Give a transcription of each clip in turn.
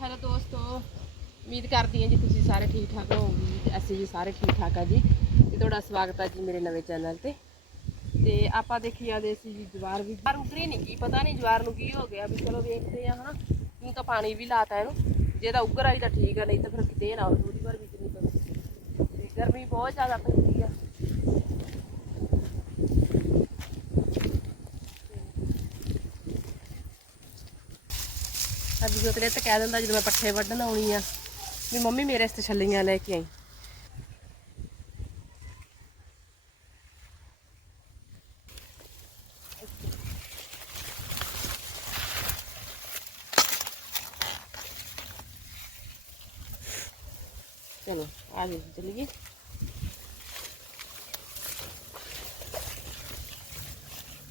Hello ਦੋਸਤੋ, ਉਮੀਦ ਕਰਦੀ ਹਾਂ ਜੀ ਤੁਸੀਂ ਸਾਰੇ ਠੀਕ ਠਾਕ ਹੋਵੋਗੇ ਤੇ ਅਸੀਂ ਜੀ ਸਾਰੇ ਠੀਕ ਠਾਕ ਆ ਜੀ ਤੇ ਤੁਹਾਡਾ ਸਵਾਗਤ ਆ ਜੀ ਮੇਰੇ ਨਵੇਂ ਚੈਨਲ ਤੇ। ਤੇ ਆਪਾਂ ਦੇਖੀ ਜਾਂਦੇ ਸੀ ਜੀ ਜਵਾਰ ਵੀ ਜਵਾਰ ਉਤਰੀ ਨਹੀਂ ਕੀ ਪਤਾ ਨਹੀਂ ਜਵਾਰ ਨੂੰ ਕੀ ਹੋ ਗਿਆ ਵੀ ਚਲੋ ਵੇਖਦੇ ਆ ਹਨਾ, ਹੁਣ ਤਾਂ ਪਾਣੀ ਵੀ ਲਾਤਾ ਇਹਨੂੰ। ਜੇ ਤਾਂ ਉੱਗਰ ਆਈ ਤਾਂ ਠੀਕ ਆ, ਨਹੀਂ ਤਾਂ ਫਿਰ ਕਿਤੇ ਨਾ ਥੋੜੀ ਵਾਰ ਵਿੱਚ ਨਹੀਂ ਪਵੇ ਤੇ ਗਰਮੀ ਬਹੁਤ ਜ਼ਿਆਦਾ ਪੈਂਦੀ ਆ। ਅੱਜ ਜੋ ਤੇਰੇ ਕਹਿ ਦਿੰਦਾ ਜਦੋਂ ਮੈਂ ਪੱਠੇ ਵੱਢਣ ਆਉਣੀ ਆ ਵੀ ਮੰਮੀ ਮੇਰੇ ਵਾਸਤੇ ਛੱਲੀਆਂ ਲੈ ਕੇ ਆਈ। ਚਲੋ, ਆ ਜੀ ਚਲੀਏ।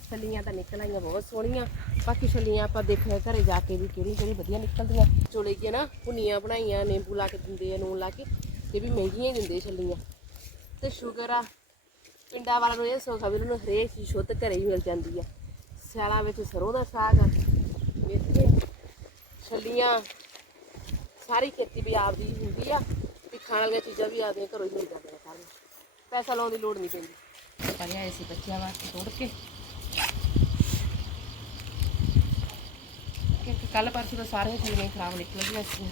ਛੱਲੀਆਂ ਤਾਂ ਨਿਕਲ ਆਈਆਂ, ਬਹੁਤ ਸੋਹਣੀਆਂ। ਬਾਕੀ ਛੱਲੀਆਂ ਆਪਾਂ ਦੇਖਿਆ ਘਰੇ ਜਾ ਕੇ ਵੀ ਕਿਹੜੀ ਕਿਹੜੀ ਵਧੀਆ ਨਿਕਲਦੀਆਂ। ਚੋਲੇ ਕੀ ਨਾ ਪੁੰਨੀਆਂ ਬਣਾਈਆਂ, ਨਿੰਬੂ ਲਾ ਕੇ ਦਿੰਦੇ ਆ ਨੂਨ ਲਾ ਕੇ ਤੇ ਵੀ ਮਹਿੰਗੀਆਂ ਹੀ ਦਿੰਦੇ ਛੱਲੀਆਂ। ਤੇ ਸ਼ੂਗਰ ਆ, ਪਿੰਡਾਂ ਵਾਲਿਆਂ ਨੂੰ ਇਹ ਸੌਖਾ ਵੀ ਉਹਨਾਂ ਨੂੰ ਹਰੇਕ ਚੀਜ਼ ਸ਼ੁੱਧ ਘਰੇ ਹੀ ਮਿਲ ਜਾਂਦੀ ਆ। ਸਿਆਲਾਂ ਵਿੱਚ ਸਰੋਂ ਦਾ ਸਾਗ ਮੇਥੇ, ਛੱਲੀਆਂ, ਸਾਰੀ ਖੇਤੀ ਵੀ ਆਪਦੀ ਹੁੰਦੀ ਆ, ਵੀ ਖਾਣ ਵਾਲੀਆਂ ਚੀਜ਼ਾਂ ਵੀ ਆਪਦੀਆਂ ਘਰੋਂ ਹੀ ਮਿਲ ਜਾਂਦੀਆਂ ਸਾਰੀਆਂ। ਪੈਸਾ ਲਾਉਣ ਦੀ ਲੋੜ ਨਹੀਂ ਪੈਂਦੀ। ਆਪਾਂ ਲਿਆਏ ਸੀ ਬੱਚਿਆਂ ਵਾਸਤੇ ਤੋੜ ਕੇ। ਕੱਲ ਪਰਸੋਂ ਤਾਂ ਸਾਰੀਆਂ ਥੱਲੀਆਂ ਹੀ ਖਰਾਬ ਨਿਕਲ ਗਈਆਂ ਸੀ।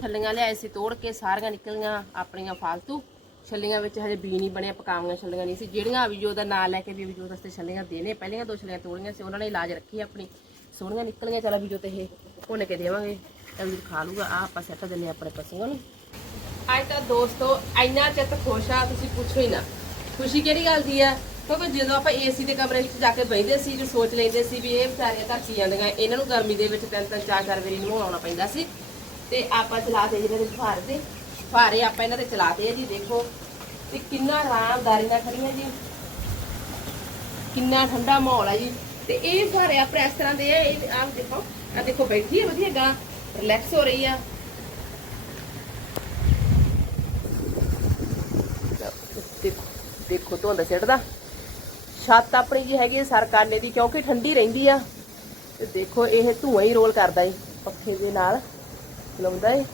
ਥੱਲੀਆਂ ਲਿਆਏ ਸੀ, ਤੋੜ ਕੇ ਸਾਰੀਆਂ ਨਿਕਲੀਆਂ ਆਪਣੀਆਂ ਫਾਲਤੂ। ਛੱਲੀਆਂ ਵਿੱਚ ਹਜੇ ਬੀ ਨਹੀਂ ਬਣਿਆ ਪਕਾਉਣੀਆਂ ਛੱਲੀਆਂ ਨਹੀਂ ਸੀ। ਜਿਹੜੀਆਂ ਅਭਿਜੋਤ ਦਾ ਨਾਂ ਲੈ ਕੇ ਵੀ ਅਭਿਜੋਤ ਵਾਸਤੇ ਛੱਲੀਆਂ ਦੇਣੇ, ਪਹਿਲੀਆਂ ਦੋ ਛੱਲੀਆਂ ਤੋੜੀਆਂ ਸੀ, ਉਹਨਾਂ ਨੇ ਇਲਾਜ ਰੱਖੀ ਆਪਣੀ। ਸੋਹਣੀਆਂ ਨਿਕਲੀਆਂ, ਚਲ ਤੇ ਇਹ ਭੁੰਨ ਕੇ ਦੇਵਾਂਗੇ। ਅਭਿਜੋਤ ਖਾ ਲੂਗਾ ਆ ਆਪਾਂ ਸੈੱਟ ਦਿੰਨੇ ਆਪਣੇ ਪਸ਼ੂਆਂ ਨੂੰ। ਅੱਜ ਤਾਂ ਦੋਸਤੋ, ਇੰਨਾ ਚਿੱਤ ਖੁਸ਼ ਆ, ਤੁਸੀਂ ਪੁੱਛੋ ਹੀ ਨਾ। ਖੁਸ਼ੀ ਕਿਹੜੀ ਗੱਲ ਦੀ ਆ? ਕਿਉਂਕਿ ਜਦੋਂ ਆਪਾਂ ਏਸੀ ਦੇ ਕਮਰੇ ਵਿੱਚ ਜਾ ਕੇ ਬੈਠਦੇ ਸੀ ਤੇ ਸੋਚ ਲੈਂਦੇ ਸੀ ਵੀ ਇਹ ਵਿਚਾਰੀਆਂ ਧਰਤੀ ਜਾਂਦੀਆਂ, ਇਹਨਾਂ ਨੂੰ ਗਰਮੀ ਦੇ ਵਿੱਚ ਤਿੰਨ ਤਿੰਨ, ਚਾਰ ਚਾਰ ਵਾਰੀ ਨਹਾਉਣਾ ਪੈਂਦਾ ਸੀ। ਤੇ ਆਪਾਂ ਚਲਾਤੇ ਜਿਹੜੇ ਦੇ ਫਾਰ ਦੇ ਫਾਰੇ ਆਪਾਂ ਇਹਨਾਂ ਦੇ ਚਲਾਤੇ ਆ ਜੀ, ਦੇਖੋ। ਤੇ ਕਿੰਨਾ ਆਰਾਮਦਾਰੀ ਨਾਲ ਖੜੀਆਂ ਜੀ। ਕਿੰਨਾ ਠੰਡਾ ਮਾਹੌਲ ਆ ਜੀ। ਤੇ ਇਹ ਫਾਰੇ ਆਪਣੇ ਇਸ ਤਰ੍ਹਾਂ ਦੇ ਆ, ਇਹ ਆਹ ਦੇਖੋ ਆ ਦੇਖੋ ਬੈਠੀ ਹੈ ਵਧੀਆ ਗਾ ਰਿਲੈਕਸ ਹੋ ਰਹੀ ਆ। ਦੇਖੋ ਦੇਖੋ ਧੁੰਦ ਸਿੱਟਦਾ। ਛੱਤ ਆਪਣੀ ਜੀ ਹੈਗੀ ਆ ਸਰਕਾਨੇ ਦੀ, ਕਿਉਂਕਿ ਠੰਡੀ ਰਹਿੰਦੀ ਆ। ਤੇ ਦੇਖੋ, ਇਹ ਧੂਆਂ ਹੀ ਰੋਲ ਕਰਦਾ ਏ, ਪੱਖੇ ਦੇ ਨਾਲ। ਲਾਉਂਦਾ ਏ।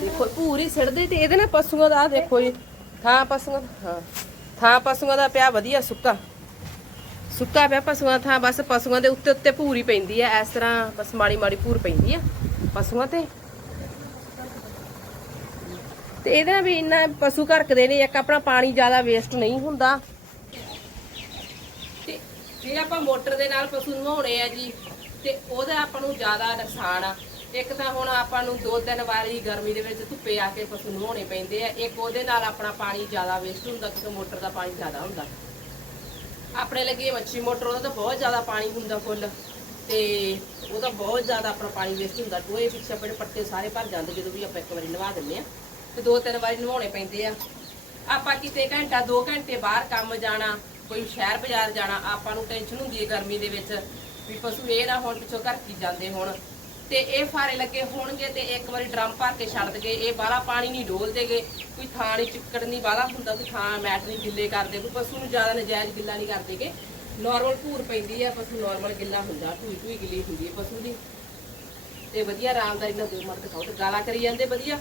ਦੇਖੋ ਪੂਰੀ ਸਿੜਦੇ ਤੇ ਇਹਦੇ ਨਾਲ ਪਸ਼ੂਆਂ ਦਾ, ਆਹ ਦੇਖੋ ਜੀ, ਥਾਂ ਪਸ਼ੂਆਂ, ਹਾਂ, ਥਾਂ ਪਸ਼ੂਆਂ ਦਾ ਪਿਆ ਵਧੀਆ ਸੁੱਕਾ। ਸੁੱਕਾ ਪਿਆ ਪਸ਼ੂਆਂ ਥਾਂ, ਬਸ ਪਸ਼ੂਆਂ ਦੇ ਉੱਤੇ ਉੱਤੇ ਭੂਰੀ ਪੈਂਦੀ ਆ, ਇਸ ਤਰ੍ਹਾਂ ਬਸ ਮਾੜੀ ਮਾੜੀ ਭੂਰ ਪੈਂਦੀ ਆ ਪਸ਼ੂਆਂ ਤੇ। ਤੇ ਇਹਦੇ ਨਾਲ ਵੀ ਇੰਨਾ ਪਸ਼ੂ ਘਰਕਦੇ ਨੇ, ਇੱਕ ਆਪਣਾ ਪਾਣੀ ਜ਼ਿਆਦਾ ਵੇਸਟ ਨਹੀਂ ਹੁੰਦਾ। ਤੇ ਜੇ ਆਪਾਂ ਮੋਟਰ ਦੇ ਨਾਲ ਪਸ਼ੂ ਨਵਾਉਣੇ ਆ ਜੀ, ਤੇ ਉਹਦਾ ਆਪਾਂ ਨੂੰ ਜ਼ਿਆਦਾ ਨੁਕਸਾਨ ਆ। ਇੱਕ ਤਾਂ ਹੁਣ ਆਪਾਂ ਨੂੰ ਦੋ ਤਿੰਨ ਵਾਰੀ ਗਰਮੀ ਦੇ ਵਿੱਚ ਧੁੱਪੇ ਆ ਕੇ ਪਸ਼ੂ ਨਵਾਉਣੇ ਪੈਂਦੇ ਆ। ਇੱਕ ਉਹਦੇ ਨਾਲ ਆਪਣਾ ਪਾਣੀ ਜ਼ਿਆਦਾ ਵੇਸਟ ਹੁੰਦਾ, ਕਿਉਂਕਿ ਮੋਟਰ ਦਾ ਪਾਣੀ ਜ਼ਿਆਦਾ ਹੁੰਦਾ। ਆਪਣੇ ਲੱਗੇ ਮੱਛੀ ਮੋਟਰ, ਉਹਦਾ ਤਾਂ ਬਹੁਤ ਜ਼ਿਆਦਾ ਪਾਣੀ ਹੁੰਦਾ ਫੁੱਲ। ਤੇ ਉਹਦਾ ਬਹੁਤ ਜ਼ਿਆਦਾ ਆਪਣਾ ਪਾਣੀ ਵੇਸਟ ਹੁੰਦਾ। ਟੋਏ ਪਿੱਛੇ ਆਪਣੇ ਪੱਟੇ ਸਾਰੇ ਭਰ ਜਾਂਦੇ, ਜਦੋਂ ਵੀ ਆਪਾਂ ਇੱਕ ਵਾਰੀ ਨਵਾ ਦਿੰਦੇ ਆ। ਤੇ ਦੋ ਤਿੰਨ ਵਾਰੀ ਨਵਾਉਣੇ ਪੈਂਦੇ ਆ। ਆਪਾਂ ਕਿਤੇ ਘੰਟਾ 2 ਘੰਟੇ ਬਾਹਰ ਕੰਮ ਜਾਣਾ, ਕੋਈ ਸ਼ਹਿਰ ਬਾਜ਼ਾਰ ਜਾਣਾ, ਆਪਾਂ ਨੂੰ ਟੈਨਸ਼ਨ ਹੁੰਦੀ ਹੈ ਗਰਮੀ ਦੇ ਵਿੱਚ ਵੀ ਪਸ਼ੂ ਇਹ ਨਾ ਹੋਣ ਪਿੱਛੋਂ ਘਰ ਕੀ ਜਾਂਦੇ ਹੁਣ। ਤੇ ਇਹ ਫਾਰੇ ਲੱਗੇ ਹੋਣਗੇ ਤੇ ਇੱਕ ਵਾਰੀ ਡਰਮ ਭਰ ਕੇ ਛੱਡ ਗਏ ਇਹ ਬਾਹਲਾ ਪਾਣੀ ਨਹੀਂ ਡੋਲਦੇਗੇ ਕੋਈ ਥਾਂ ਨਹੀਂ, ਚਿੱਕੜ ਨਹੀਂ ਬਾਹਲਾ ਹੁੰਦਾ, ਕੋਈ ਥਾਂ ਮੈਟ ਨਹੀਂ ਗਿੱਲੇ ਕਰਦੇ, ਕੋਈ ਪਸ਼ੂ ਨੂੰ ਜ਼ਿਆਦਾ ਨਜਾਇਜ਼ ਗਿੱਲਾ ਨਹੀਂ ਕਰਦੇਗੇ ਨਾਰਮਲ ਧੂਰ ਪੈਂਦੀ ਆ, ਪਸ਼ੂ ਨਾਰਮਲ ਗਿੱਲਾ ਹੁੰਦਾ, ਢੂਈ ਢੂਈ ਗਿੱਲੀ ਹੁੰਦੀ ਹੈ ਪਸ਼ੂ ਦੀ। ਤੇ ਵਧੀਆ ਆਰਾਮਦਾਰੀ ਨਾਲ ਦੋ ਮਰਦ ਖਾਓ ਤੇ ਗਾਲਾਂ ਕਰੀ ਜਾਂਦੇ ਵਧੀਆ।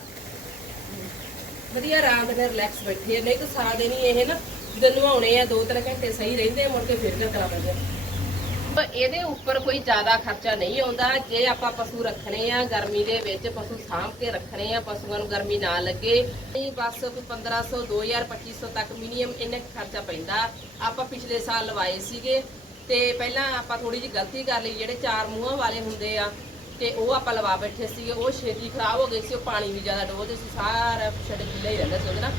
ਵਧੀਆ ਆਰਾਮ ਨਾਲ ਰਿਲੈਕਸ ਬੈਠੇ ਆ। ਨਹੀਂ ਤਾਂ ਸਾਰਾ ਦਿਨ ਹੀ ਇਹ ਨਾ ਜਦੋਂ ਨਵਾਉਣੇ ਆ 2-3 ਘੰਟੇ ਸਹੀ ਰਹਿੰਦੇ ਆ, ਮੁੜ ਕੇ ਫਿਰ ਘਰ ਕਰਾ ਇਹਦੇ ਉੱਪਰ ਕੋਈ ਜ਼ਿਆਦਾ ਖਰਚਾ ਨਹੀਂ ਆਉਂਦਾ। ਜੇ ਆਪਾਂ ਪਸ਼ੂ ਰੱਖਣੇ ਆ, ਗਰਮੀ ਦੇ ਵਿੱਚ ਪਸ਼ੂ ਸਾਂਭ ਕੇ ਰੱਖਣੇ ਆ, ਪਸ਼ੂਆਂ ਨੂੰ ਗਰਮੀ ਨਾ ਲੱਗੇ ਇਹ ਬਸ ਕੋਈ 1500 2000 2500 ਤੱਕ ਮਿਨੀਮਮ ਇੰਨਾ ਖਰਚਾ ਪੈਂਦਾ। ਆਪਾਂ ਪਿਛਲੇ ਸਾਲ ਲਵਾਏ ਸੀਗੇ ਤੇ ਪਹਿਲਾਂ ਆਪਾਂ ਥੋੜੀ ਜਿਹੀ ਗਲਤੀ ਕਰ ਲਈ। ਜਿਹੜੇ ਚਾਰ ਮੂੰਹਾਂ ਵਾਲੇ ਹੁੰਦੇ ਆ ਤੇ ਉਹ ਆਪਾਂ ਲਵਾ ਬੈਠੇ ਸੀਗੇ, ਉਹ ਛੇਤੀ ਖਰਾਬ ਹੋ ਗਈ ਸੀ, ਉਹ ਪਾਣੀ ਵੀ ਜ਼ਿਆਦਾ ਡੋਲਦੇ ਸੀ, ਸਾਰਾ ਛੱਡ ਗਿੱਲਾ ਹੀ ਰਹਿੰਦਾ ਸੀ ਉਹਦੇ ਨਾਲ।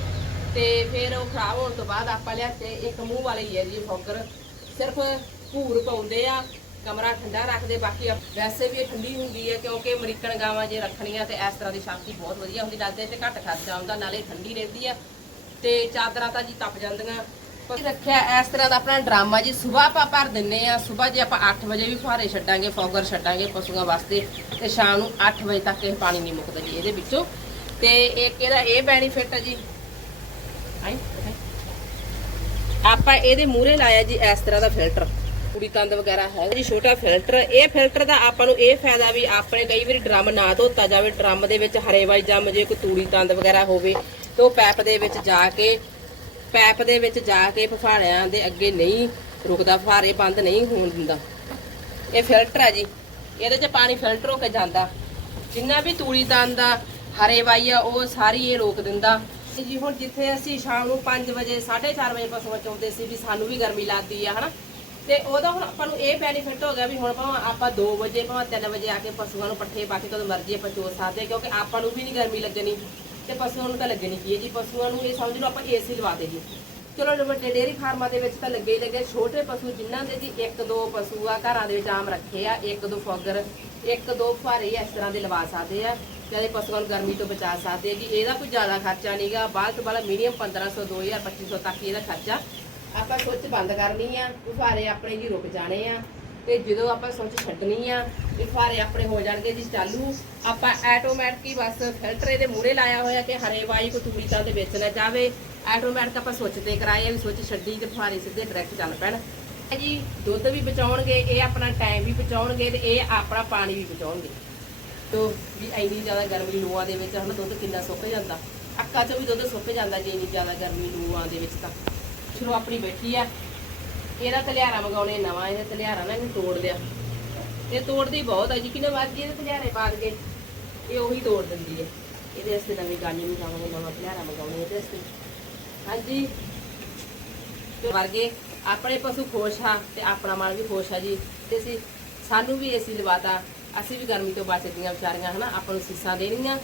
ਤੇ ਫਿਰ ਉਹ ਖਰਾਬ ਹੋਣ ਤੋਂ ਬਾਅਦ ਆਪਾਂ ਲਿਆ ਤੇ ਇੱਕ ਮੂੰਹ ਵਾਲੇ ਹੀ ਹੈ ਜੀ ਫੋਕਰ ਸਿਰਫ ਘੂਰ ਪਾਉਂਦੇ ਆ, ਕਮਰਾ ਠੰਡਾ ਰੱਖਦੇ, ਬਾਕੀ ਵੈਸੇ ਵੀ ਇਹ ਠੰਡੀ ਹੁੰਦੀ ਹੈ, ਕਿਉਂਕਿ ਅਮਰੀਕਨ ਗਾਵਾਂ ਜੇ ਰੱਖਣੀਆਂ ਤੇ ਇਸ ਤਰ੍ਹਾਂ ਦੀ ਸ਼ਾਂਤੀ ਬਹੁਤ ਵਧੀਆ ਹੁੰਦੀ ਲੱਗਦੇ ਤੇ ਘੱਟ ਖਰਚਾ ਆਉਂਦਾ, ਨਾਲੇ ਠੰਡੀ ਰਹਿੰਦੀ ਆ। ਤੇ ਚਾਦਰਾਂ ਤਾਂ ਜੀ ਤਪ ਜਾਂਦੀਆਂ ਰੱਖਿਆ ਇਸ ਤਰ੍ਹਾਂ ਦਾ ਆਪਣਾ ਡਰਾਮਾ ਜੀ। ਸਵੇਰ ਆਪਾਂ ਭਰ ਦਿੰਨੇ ਆ। ਸਵੇਰ ਜੇ ਆਪਾਂ 8 ਵਜੇ ਵੀ ਫੁਹਾਰੇ ਛੱਡਾਂਗੇ, ਫੌਗਰ ਛੱਡਾਂਗੇ ਪਸ਼ੂਆਂ ਵਾਸਤੇ, ਤੇ ਸ਼ਾਮ ਨੂੰ 8 ਵਜੇ ਤੱਕ ਇਹ ਪਾਣੀ ਨਹੀਂ ਮੁੱਕਦਾ ਜੀ ਇਹਦੇ ਵਿੱਚੋਂ। ਤੇ ਇੱਕ ਇਹਦਾ ਇਹ ਬੈਨੀਫਿਟ ਹੈ ਜੀ। ਆਪਾਂ ਇਹਦੇ ਮੂਹਰੇ ਲਾਇਆ ਜੀ ਇਸ ਤਰ੍ਹਾਂ ਦਾ ਫਿਲਟਰ। ਪੂਰੀ ਤੰਦ ਵਗੈਰਾ ਹੈ ਜੀ, ਛੋਟਾ ਫਿਲਟਰ। ਇਹ ਫਿਲਟਰ ਦਾ ਆਪਾਂ ਨੂੰ ਇਹ ਫਾਇਦਾ ਵੀ ਆਪਣੇ ਕਈ ਵਾਰੀ ਡਰਮ ਨਾ ਧੋਤਾ ਜਾਵੇ, ਡਰਮ ਦੇ ਵਿੱਚ ਹਰੇ ਵਾਈ ਜੰਮ ਜੇ ਕੋਈ ਤੂੜੀ ਤੰਦ ਵਗੈਰਾ ਹੋਵੇ, ਤੇ ਉਹ ਪੈਪ ਦੇ ਵਿੱਚ ਜਾ ਕੇ ਪੈਪ ਦੇ ਵਿੱਚ ਜਾ ਕੇ ਫਫਾੜਿਆਂ ਦੇ ਅੱਗੇ ਨਹੀਂ ਰੁਕਦਾ, ਫੁਹਾਰੇ ਬੰਦ ਨਹੀਂ ਹੋਣ ਦਿੰਦਾ। ਇਹ ਫਿਲਟਰ ਹੈ ਜੀ। ਇਹਦੇ 'ਚ ਪਾਣੀ ਫਿਲਟਰ ਹੋ ਕੇ ਜਾਂਦਾ। ਜਿੰਨਾ ਵੀ ਤੂੜੀਦਾਨ ਦਾ ਹਰੇ ਹਰੇਵਾਈ ਆ, ਉਹ ਸਾਰੀ ਇਹ ਰੋਕ ਦਿੰਦਾ। ਜੀ ਹੁਣ ਜਿੱਥੇ ਅਸੀਂ ਸ਼ਾਮ ਨੂੰ 5 ਵਜੇ 4:30 ਵਜੇ ਪਸ਼ੂਆਂ ਚੋਂਦੇ ਸੀ ਵੀ ਸਾਨੂੰ ਵੀ ਗਰਮੀ ਲੱਗਦੀ ਆ, ਹਨਾ? ਤੇ ਉਹਦਾ ਹੁਣ ਆਪਾਂ ਨੂੰ ਇਹ ਬੈਨੀਫਿਟ ਹੋ ਗਿਆ ਵੀ ਹੁਣ ਭਾਵੇਂ ਆਪਾਂ 2 ਵਜੇ, ਭਾਵੇਂ 3 ਵਜੇ ਆ ਕੇ ਪਸ਼ੂਆਂ ਨੂੰ ਪੱਠੇ ਪਾ ਕੇ ਕਦੋਂ ਮਰਜ਼ੀ ਆਪਾਂ ਚੋਰ ਸਕਦੇ ਹਾਂ ਕਿਉਂਕਿ ਆਪਾਂ ਨੂੰ ਵੀ ਨਹੀਂ ਗਰਮੀ ਲੱਗਣੀ। ਤੇ ਪਸ਼ੂਆਂ ਨੂੰ ਤਾਂ ਲੱਗਣੀ ਕੀ ਹੈ ਜੀ, ਪਸ਼ੂਆਂ ਨੂੰ ਇਹ ਸਮਝ ਲਓ ਆਪਾਂ ਏਸੀ ਲਵਾ ਦੇ ਜੀ ਚਲੋ ਵੱਡੇ ਡੇਅਰੀ ਫਾਰਮਾਂ ਦੇ ਵਿੱਚ ਤਾਂ ਲੱਗੇ ਹੀ ਲੱਗੇ, ਛੋਟੇ ਪਸ਼ੂ ਜਿਨ੍ਹਾਂ ਦੇ ਜੀ ਇੱਕ ਦੋ ਪਸ਼ੂ ਆ, ਘਰਾਂ ਦੇ ਵਿੱਚ ਆਮ ਰੱਖੇ ਆ, ਇੱਕ ਦੋ ਫੋਗਰ, ਇੱਕ ਦੋ ਫੁਹਾਰੇ ਇਸ ਤਰ੍ਹਾਂ ਦੇ ਲਵਾ ਸਕਦੇ ਆ, ਜਿਹੜੇ ਪਸ਼ੂਆਂ ਨੂੰ ਗਰਮੀ ਤੋਂ ਬਚਾ ਸਕਦੇ ਆ ਜੀ। ਇਹਦਾ ਕੋਈ ਜ਼ਿਆਦਾ ਖਰਚਾ ਨਹੀਂਗਾ ਬਾਅਦ ਤੋਂ ਬਾਅਦ ਮੀਡੀਅਮ 1500 2000 2500 ਤੱਕ ਇਹਦਾ ਖਰਚਾ ਆਪਾਂ ਸੁੱਚ ਬੰਦ ਕਰਨੀ ਆ, ਫੁਹਾਰੇ ਆਪਣੇ ਜੀ ਰੁਕ ਜਾਣੇ ਆ। ਤੇ ਜਦੋਂ ਆਪਾਂ ਸੋਚ ਛੱਡਣੀ ਆ ਇਹ ਫੁਹਾਰੇ ਆਪਣੇ ਹੋ ਜਾਣਗੇ ਜੀ, ਚਾਲੂ, ਆਪਾਂ ਆਟੋਮੈਟਿਕ ਹੀ ਬਸ ਫਿਲਟਰ ਇਹਦੇ ਮੂਹਰੇ ਲਾਇਆ ਹੋਇਆ ਕਿ ਹਰੇ ਵਾਈ ਕੋ ਤੂੜੀ ਤਾਂ ਦੇ ਵਿੱਚ ਨਾ ਜਾਵੇ। ਆਟੋਮੈਟਿਕ ਆਪਾਂ ਸੁੱਚ ਤੇ ਕਰਾਏ ਵੀ ਸੋਚ ਛੱਡੀ ਤੇ ਫੁਹਾਰੇ ਸਿੱਧੇ ਡਾਇਰੈਕਟ ਚੱਲ ਪੈਣ। ਇਹ ਜੀ ਦੁੱਧ ਵੀ ਬਚਾਉਣਗੇ, ਇਹ ਆਪਣਾ ਟਾਈਮ ਵੀ ਬਚਾਉਣਗੇ ਤੇ ਇਹ ਆਪਣਾ ਪਾਣੀ ਵੀ ਬਚਾਉਣਗੇ। ਤੋ ਵੀ ਇੰਨੀ ਜ਼ਿਆਦਾ ਗਰਮੀ ਲੂਆਂ ਦੇ ਵਿੱਚ ਹਨਾ, ਦੁੱਧ ਕਿੰਨਾ ਸੁੱਕ ਜਾਂਦਾ। ਅੱਖਾਂ 'ਚੋਂ ਵੀ ਦੁੱਧ ਸੁੱਕ ਜਾਂਦਾ ਜੇ ਇੰਨੀ ਜ਼ਿਆਦਾ ਗਰਮੀ ਲੂਆਂ ਦੇ ਵਿੱਚ ਤਾਂ। ਚਲੋ ਆਪਣੀ ਬੈਠੀ ਆ। ਇਹਦਾ ਤਲਿਆਰਾ ਮਗਾਉਣੇ ਨਵਾਂ, ਇਹਦਾ ਤਲਿਆਰਾ ਨਾ ਇਹਨੂੰ ਤੋੜ ਲਿਆ। ਇਹ ਤੋੜਦੀ ਬਹੁਤ ਆ ਜੀ, ਕਿਨੇ ਮਰਜ਼ੀ ਇਹਦੇ ਤਲਿਆਰੇ ਪਾ ਕੇ। ਇਹ ਉਹੀ ਤੋੜ ਦਿੰਦੀ ਹੈ ਇਹਦੇ ਵਾਸਤੇ ਨਵੀਂ ਗਾਨੀ ਨੂੰ ਨਵਾਂ ਤਲਿਆਰਾ ਮਗਾਉਣੇ ਇਹਦੇ ਵਾਸਤੇ। ਹਾਂਜੀ। ਤੇ ਵਰਗੇ, ਆਪਣੇ ਪਸ਼ੂ ਖੁਸ਼ ਆ ਤੇ ਆਪਣਾ ਮਨ ਵੀ ਖੁਸ਼ ਆ ਜੀ। ਤੇ ਅਸੀਂ, ਸਾਨੂੰ ਵੀ ਏਸੀ ਲਵਾਤਾ। ਅਸੀਂ ਵੀ ਗਰਮੀ ਤੋਂ ਬਚਦੀਆਂ ਵਿਚਾਰੀਆਂ, ਹਨਾ, ਆਪਾਂ ਨੂੰ ਸੀਸਾਂ ਦੇਣੀਆਂ।